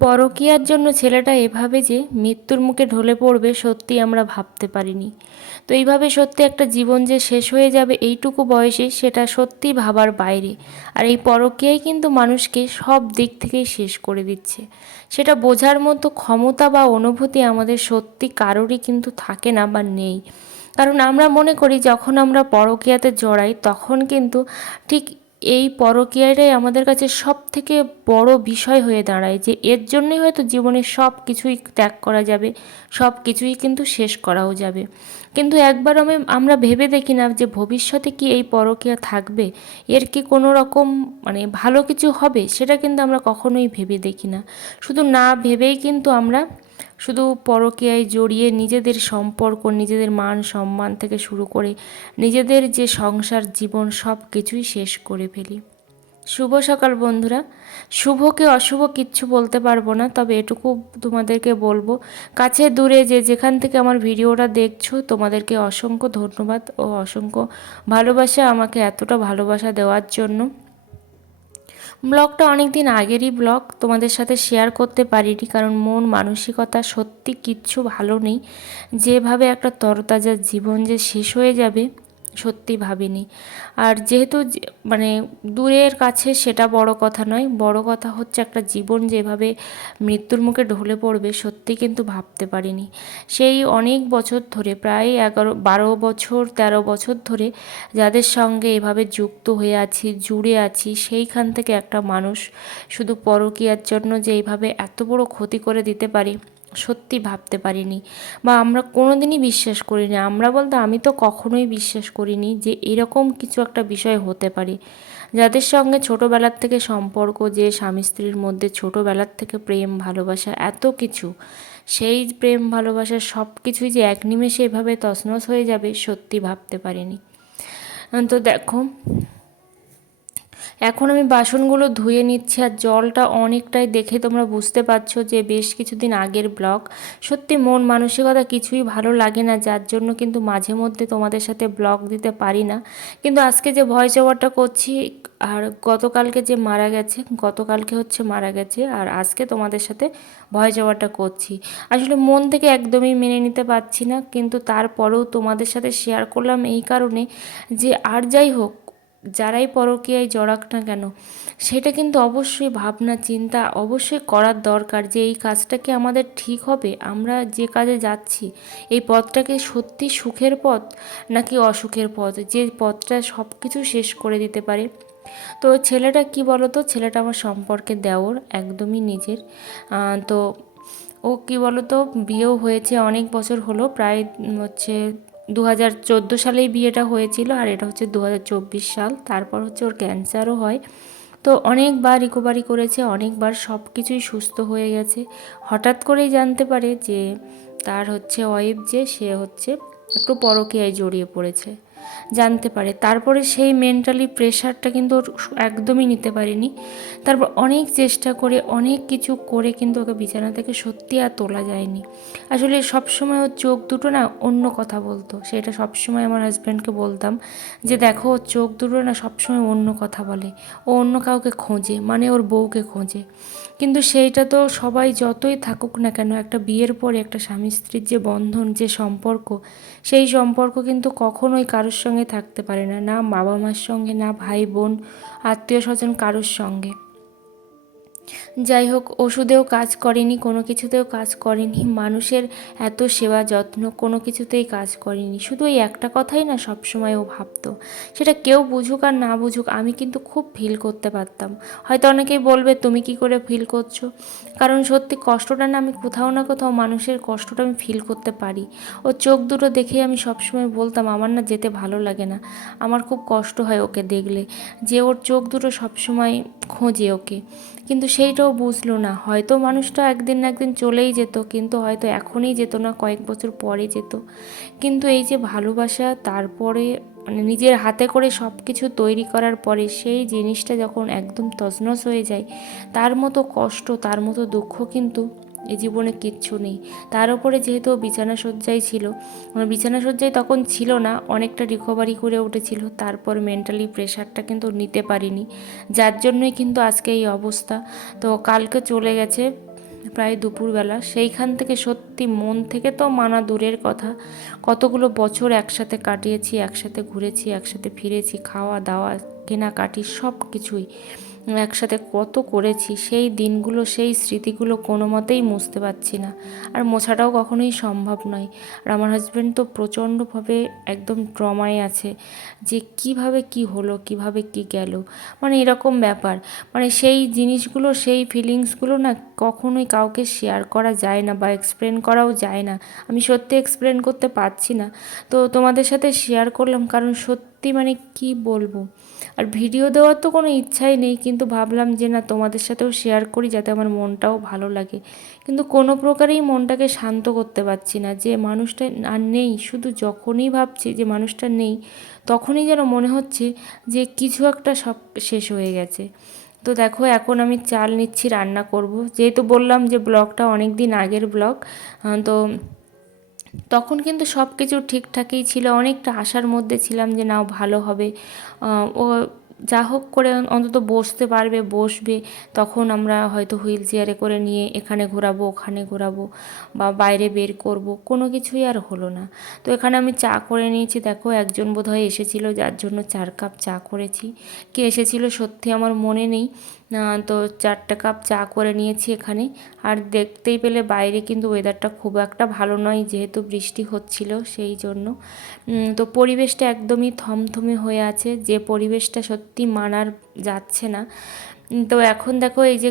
পরকীয়ার জন্য ছেলেটা এভাবে যে মৃত্যুর মুখে ঢলে পড়বে সত্যি আমরা ভাবতে পারিনি। তো এইভাবে সত্যি একটা জীবন যে শেষ হয়ে যাবে এইটুকু বয়সে সেটা সত্যি ভাবার বাইরে। আর এই পরকীয়াই কিন্তু মানুষকে সব দিক থেকেই শেষ করে দিচ্ছে। সেটা বোঝার মতো ক্ষমতা বা অনুভূতি আমাদের সত্যি কারোরই কিন্তু থাকে না বা নেই। কারণ আমরা মনে করি যখন আমরা পরকীয়াতে জড়াই তখন কিন্তু ঠিক এই পরকীয়াটাই আমাদের কাছে সব থেকে বড় বিষয় হয়ে দাঁড়ায় যে এর জন্যই হয়তো জীবনের সব কিছুই ত্যাগ করা যাবে, সব কিছুই কিন্তু শেষ করাও যাবে। কিন্তু একবার আমি, আমরা ভেবে দেখি না যে ভবিষ্যতে কি এই পরকীয়া থাকবে? এর কি কোনো রকম মানে ভালো কিছু হবে? সেটা কিন্তু আমরা কখনোই ভেবে দেখি না। শুধু না ভেবেই কিন্তু আমরা শুধু পরকীয়ায় জড়িয়ে নিজেদের সম্পর্ক, নিজেদের মান সম্মান থেকে শুরু করে নিজেদের যে সংসার, জীবন সব কিছুই শেষ করে ফেলি। শুভ সকাল বন্ধুরা। শুভকে অশুভ কিচ্ছু বলতে পারব না, তবে এটুকু তোমাদেরকে বলব, কাছে দূরে যে যেখান থেকে আমার ভিডিওটা দেখছ, তোমাদেরকে অসংখ্য ধন্যবাদ ও অসংখ্য ভালোবাসা আমাকে এতটা ভালোবাসা দেওয়ার জন্য। ব্লগটা অনেক দিন আগেরই ব্লগ, তোমাদের সাথে শেয়ার করতে পারিনি কারণ মন, মানসিকতা সত্যি কিচ্ছু ভালো নেই। যেভাবে একটা তরতাজা জীবন যে শেষ হয়ে যাবে সত্যি ভাবিনি। আর যেহেতু মানে দূরের কাছে সেটা বড় কথা নয়, বড় কথা হচ্ছে একটা জীবন যেভাবে মৃত্যুর মুখে ঢলে পড়বে সত্যি কিন্তু ভাবতে পারিনি। সেই অনেক বছর ধরে, প্রায় এগারো, বারো বছর ১৩ বছর ধরে যাদের সঙ্গে এভাবে যুক্ত হয়ে আছি, জুড়ে আছি, সেইখান থেকে একটা মানুষ শুধু পরকীয়ার জন্য যে এইভাবে এত বড় ক্ষতি করে দিতে পারে সত্যি ভাবতে পারিনি বা আমরা কোনো দিনই বিশ্বাস করিনি। আমরা বলতে আমি তো কখনোই বিশ্বাস করিনি যে এরকম কিছু একটা বিষয় হতে পারে। যাদের সঙ্গে ছোটোবেলার থেকে সম্পর্ক, যে স্বামী স্ত্রীর মধ্যে ছোটোবেলার থেকে প্রেম, ভালোবাসা এত কিছু, সেই প্রেম, ভালোবাসা সব কিছুই যে এক নিমেষে এভাবে তছনছ হয়ে যাবে সত্যি ভাবতে পারিনি। তো দেখো এখন আমি বাসনগুলো ধুয়ে নিচ্ছি আর জলটা অনেকটাই দেখে তোমরা বুঝতে পারছ যে বেশ কিছুদিন আগের ব্লগ। সত্যি মন মানসিকতা কিছুই ভালো লাগে না, যার জন্য কিন্তু মাঝে মধ্যে তোমাদের সাথে ব্লগ দিতে পারি না। কিন্তু আজকে যে ভয়েস ওভারটা করছি, আর গতকালকে যে মারা গেছে, গতকালকে হচ্ছে মারা গেছে, আর আজকে তোমাদের সাথে ভয় ওভারটা করছি। আসলে মন থেকে একদমই মেনে নিতে পারছি না, কিন্তু তারপরেও তোমাদের সাথে শেয়ার করলাম এই কারণে যে আর যাই হোক যারাই পরকীয়ায় জড়াক না কেন, সেটা কিন্তু অবশ্যই ভাবনা, চিন্তা অবশ্যই করার দরকার যে এই কাজটা কি আমাদের ঠিক হবে। আমরা যে কাজে যাচ্ছি, এই পথটাকে সত্যি সুখের পথ নাকি অসুখের পথ? যে পথটা সব কিছু শেষ করে দিতে পারে। তো ছেলেটা কি বলতো? ছেলেটা আমার সম্পর্কে দেওর, একদমই নিজের। তো ও কি বলতো? বিয়েও হয়েছে অনেক বছর হলো, প্রায় হচ্ছে দু হাজার চোদ্দ সালেই বিয়েটা হয়েছিল আর এটা হচ্ছে দু হাজার চব্বিশ সাল। তারপর হচ্ছে ওর ক্যান্সারও হয়। তো অনেকবার রিকভারি করেছে, অনেকবার সব কিছুই সুস্থ হয়ে গেছে। হঠাৎ করেই জানতে পারে যে তার হচ্ছে ওয়াইফ যে, সে হচ্ছে একটু পরকীয়ায় জড়িয়ে পড়েছে। জানতে পারে। তারপরে সেই মেন্টালি প্রেশারটা কিন্তু ওর একদমই নিতে পারেনি। তারপর অনেক চেষ্টা করে, অনেক কিছু করে কিন্তু ওকে বিছানা থেকে সত্যি আর তোলা যায়নি। আসলে সবসময় ওর চোখ দুটো না অন্য কথা বলতো। সেটা সবসময় আমার হাজব্যান্ডকে বলতাম যে, দেখো, ওর চোখ দুটো না সবসময় অন্য কথা বলে। ও অন্য কাউকে খোঁজে মানে ওর বউকে খোঁজে। কিন্তু সেইটা তো সবাই যতই থাকুক না কেন, একটা বিয়ের পরে একটা স্বামী স্ত্রীর যে বন্ধন, যে সম্পর্ক, সেই সম্পর্ক কিন্তু কখনোই কারোর সঙ্গে থাকতে পারে না না বাবা মার সঙ্গে, না ভাই বোন, আত্মীয় স্বজন কারোর সঙ্গে। যাই হোক, ওষুধেও কাজ করেনি, কোনো কিছুতেও কাজ করেনি। মানুষের এত সেবা যত্ন, কোনো কিছুতেই কাজ করেনি। শুধু ওই একটা কথাই না, সবসময় ও ভাবতো। সেটা কেউ বুঝুক আর না বুঝুক, আমি কিন্তু খুব ফিল করতে পারতাম। হয়তো অনেকেই বলবে, তুমি কি করে ফিল করছ? কারণ সত্যি কষ্টটা না, আমি কোথাও না কোথাও মানুষের কষ্টটা আমি ফিল করতে পারি। ও চোখ দুটো দেখেই আমি সবসময় বলতাম, আমার না যেতে ভালো লাগে না। আমার খুব কষ্ট হয় ওকে দেখলে। যে ওর চোখ দুটো সবসময় খোঁজে ওকে। কিন্তু সেইটাও বুঝলো না। হয়তো মানুষটা একদিন না একদিন চলেই যেত, কিন্তু হয়তো এখনই যেত না, কয়েক বছর পরে যেত। কিন্তু এই যে ভালোবাসা, তারপরে মানে নিজের হাতে করে সব কিছু তৈরি করার পরে সেই জিনিসটা যখন একদম তছনছ হয়ে যায়, তার মতো কষ্ট, তার মতো দুঃখ কিন্তু এ জীবনে কিচ্ছু নেই। তার উপরে যেহেতু বিছানা শয্যায় ছিল বিছানা শয্যায় তখন ছিল না, অনেকটা রিকভারি করে উঠেছিল, তারপর মেন্টালি প্রেশারটা কিন্তু নিতে পারিনি। যার জন্যই কিন্তু আজকে এই অবস্থা। তো কালকে চলে গেছে প্রায় দুপুরবেলা। সেইখান থেকে সত্যি মন থেকে তো মানা দূরের কথা। কতগুলো বছর একসাথে কাটিয়েছি, একসাথে ঘুরেছি, একসাথে ফিরেছি খাওয়া দাওয়া কেনাকাটি সব কিছুই একসাথে কত করেছি, সেই দিনগুলো, সেই স্মৃতিগুলো কোনো মতেই মুছতে পারছি না। আর মোছাটাও কখনোই সম্ভব নয়। আর আমার হাজব্যান্ড তো প্রচণ্ডভাবে একদম ট্রমায় আছে যে কীভাবে কি হলো, কীভাবে কি গেল। মানে এরকম ব্যাপার। মানে সেই জিনিসগুলো, সেই ফিলিংসগুলো না কখনোই কাউকে শেয়ার করা যায় না বা এক্সপ্লেন করাও যায় না। আমি সত্যি এক্সপ্লেন করতে পারছি না। তো তোমাদের সাথে শেয়ার করলাম কারণ সত্যি মানে কি বলব? আর ভিডিও দেওয়ার তো কোনো ইচ্ছাই নেই, কিন্তু ভাবলাম যে না, তোমাদের সাথেও শেয়ার করি যাতে আমার মনটাও ভালো লাগে। কিন্তু কোনো প্রকারেই মনটাকে শান্ত করতে পারছি না, যে মানুষটা আর নেই, শুধু যখনই ভাবছি যে মানুষটা নেই, তখনই যেন মনে হচ্ছে যে কিছু একটা সব শেষ হয়ে গেছে। তো দেখো, এখন আমি চাল নিচ্ছি, রান্না করব। যেহেতু বললাম যে ব্লগটা অনেক দিন আগের ব্লগ তো তখন কিন্তু সব কিছু ঠিকঠাকই ছিল। অনেকটা আশার মধ্যে ছিলাম যে, নাও, ভালো হবে। ও যা হোক করে অন্তত বসতে পারবে, বসবে। তখন আমরা হয়তো হুইল চেয়ারে করে নিয়ে এখানে ঘোরাবো, ওখানে ঘোরাবো বা বাইরে বের করব। কোনো কিছুই আর হলো না। তো এখানে আমি চা করে নিয়েছি। দেখো, একজন বোধহয় এসেছিল, যার জন্য চার কাপ চা করেছি। কে এসেছিল সত্যি আমার মনে নেই। তো চারটে কাপ চা করে নিয়েছি এখানে। আর দেখতেই পেলে বাইরে কিন্তু ওয়েদারটা খুব একটা ভালো নয়, যেহেতু বৃষ্টি হচ্ছিল সেই জন্য। তো পরিবেশটা একদমই থমথমে হয়ে আছে। যে পরিবেশটা সত্যি মানার যাচ্ছে না। তো এখন দেখো এই যে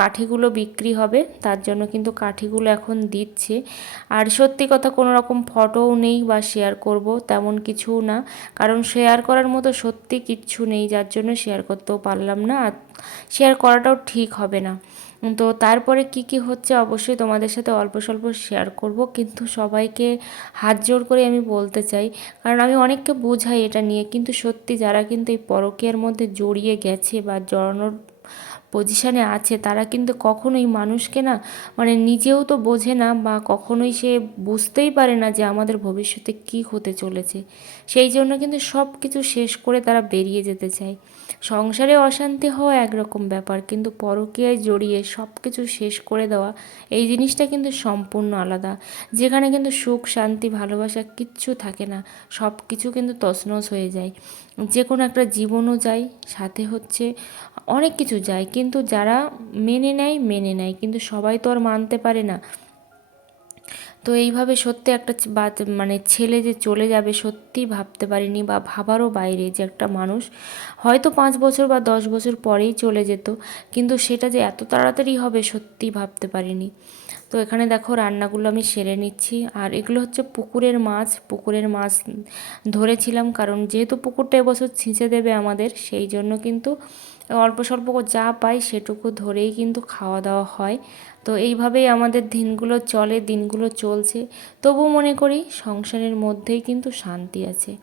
কাঠিগুলো বিক্রি হবে, তার জন্য কিন্তু কাঠিগুলো এখন দিচ্ছে। আর সত্যি কথা কোনো রকম ফটোও নেই বা শেয়ার করব তেমন কিছু না। কারণ শেয়ার করার মতো সত্যি কিচ্ছু নেই, যার জন্য শেয়ার করতেও পারলাম না। আর শেয়ার করাটাও ঠিক হবে না। তো তারপরে কি কি হচ্ছে অবশ্যই তোমাদের সাথে অল্প স্বল্প শেয়ার করব। কিন্তু সবাইকে হাত জোর করে আমি বলতে চাই, কারণ আমি অনেককে বোঝাই এটা নিয়ে। কিন্তু সত্যি যারা কিন্তু এই পরকীয়ার মধ্যে জড়িয়ে গেছে বা জড়ানোর পজিশানে আছে, তারা কিন্তু কখনোই মানুষকে না মানে নিজেও তো বোঝে না বা কখনোই সে বুঝতেই পারে না যে আমাদের ভবিষ্যতে কি হতে চলেছে। সেই জন্য কিন্তু সব কিছু শেষ করে তারা বেরিয়ে যেতে চায়। সংসারে অশান্তি হওয়া একরকম ব্যাপার, কিন্তু পরকীয়ায় জড়িয়ে সব কিছু শেষ করে দেওয়া, এই জিনিসটা কিন্তু সম্পূর্ণ আলাদা। যেখানে কিন্তু সুখ, শান্তি, ভালোবাসা কিচ্ছু থাকে না সব কিছু কিন্তু তছনছ হয়ে যায়। যে কোনো একটা জীবনও যায়, সাথে হচ্ছে অনেক কিছু যায়। কিন্তু যারা মেনে নেয় মেনে নেয়। কিন্তু সবাই তো আর মানতে পারে না। তো এইভাবে সত্যি একটা মানে ছেলে যে চলে যাবে সত্যি ভাবতে পারিনি বা ভাবারও বাইরে যে একটা মানুষ হয়তো পাঁচ বছর বা দশ বছর পরেই চলে যেত, কিন্তু সেটা যে এত তাড়াতাড়ি হবে সত্যি ভাবতে পারিনি। তো এখানে দেখো রান্নাগুলো আমি সেরে নিচ্ছি। আর এগুলো হচ্ছে পুকুরের মাছ। পুকুরের মাছ ধরেছিলাম কারণ যেহেতু পুকুরটা এবছর ছিঁচে দেবে আমাদের, সেই জন্য কিন্তু অল্প স্বল্প যা পাই সেটুকু ধরেই কিন্তু খাওয়া দাওয়া হয়। তো এইভাবেই আমাদের দিনগুলো চলে, দিনগুলো চলছে। তবু মনে করি সংসারের মধ্যেই কিন্তু শান্তি আছে।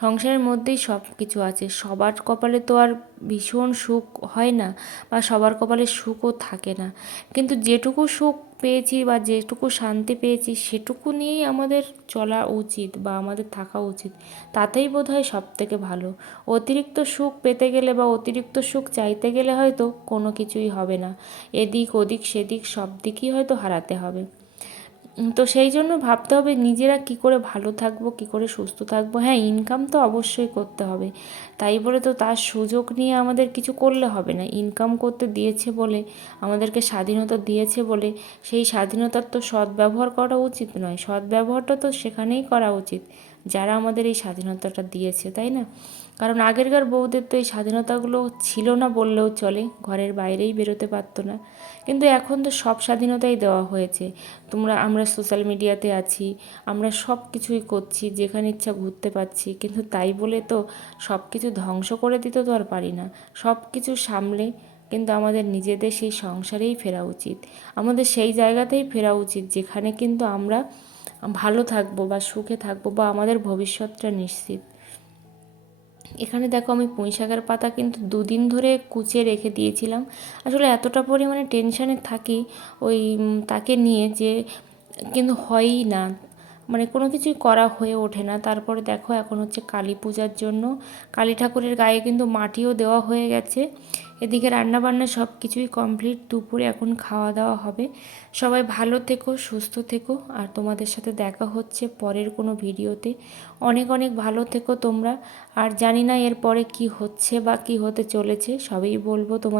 সংসারের মধ্যেই সব কিছু আছে। সবার কপালে তো আর ভীষণ সুখ হয় না বা সবার কপালে সুখও থাকে না। কিন্তু যেটুকু সুখ পেয়েছি বা যেটুকু শান্তি পেয়েছি, সেটুকু নিয়েই আমাদের চলা উচিত বা আমাদের থাকা উচিত। তাতেই বোধ হয় সব থেকে ভালো। অতিরিক্ত সুখ পেতে গেলে বা অতিরিক্ত সুখ চাইতে গেলে হয়তো কোনো কিছুই হবে না। এদিক ওদিক সেদিক সব দিকই হয়তো হারাতে হবে। তো সেই জন্য ভাবতে হবে নিজেরা কি করে ভালো থাকব, কি করে সুস্থ থাকব। হ্যাঁ ইনকাম তো অবশ্যই করতে হবে। তাই বলে তো তার সুযোগ নিয়ে আমাদের কিছু করলে হবে না। ইনকাম করতে দিয়েছে বলে, আমাদেরকে স্বাধীনতা দিয়েছে বলে, সেই স্বাধীনতার তো সদ্ব্যবহার করা উচিত নয়। সদ্ব্যবহারটা তো সেখানেই করা উচিত, যারা আমাদের এই স্বাধীনতাটা দিয়েছে, তাই না? কারণ আগেরকার বউদের তো এই স্বাধীনতাগুলো ছিল না বললেও চলে, ঘরের বাইরেই বেরোতে পারতো না। কিন্তু এখন তো সব স্বাধীনতাই দেওয়া হয়েছে। তোমরা, আমরা সোশ্যাল মিডিয়াতে আছি, আমরা সব কিছুই করছি, যেখানে ইচ্ছা ঘুরতে পারছি, কিন্তু তাই বলে তো সব কিছু ধ্বংস করে দিতে তো আর পারি না। সব কিছু সামলে কিন্তু আমাদের নিজেদের সেই সংসারেই ফেরা উচিত। আমাদের সেই জায়গাতেই ফেরা উচিত, যেখানে কিন্তু আমরা ভালো থাকব বা সুখে থাকব বা আমাদের ভবিষ্যৎটা নিশ্চিত। এখানে দেখো আমি পুঁই শাকের পাতা কিন্তু দুদিন ধরে কুচিয়ে রেখে দিয়েছিলাম। আসলে এতটা পরিমাণে টেনশানে থাকি ওই তাকে নিয়ে যে কিন্তু হয়ই না। মানে কোনো কিছুই করা হয়ে ওঠে না। তারপরে দেখো এখন হচ্ছে কালী পূজার জন্য। কালী ঠাকুরের গায়ে কিন্তু মাটিও দেওয়া হয়ে গেছে। এদিকে রান্নাবান্না সব কিছুই কমপ্লিট দুপুরে এখন খাওয়া দাওয়া হবে। সবাই ভালো থেকো, সুস্থ থেকো। আর তোমাদের সাথে দেখা হচ্ছে পরের কোনো ভিডিওতে। অনেক অনেক ভালো থেকো তোমরা। আর জানি না এরপরে কি হচ্ছে বা কি হতে চলেছে, সবই বলব তোমাদের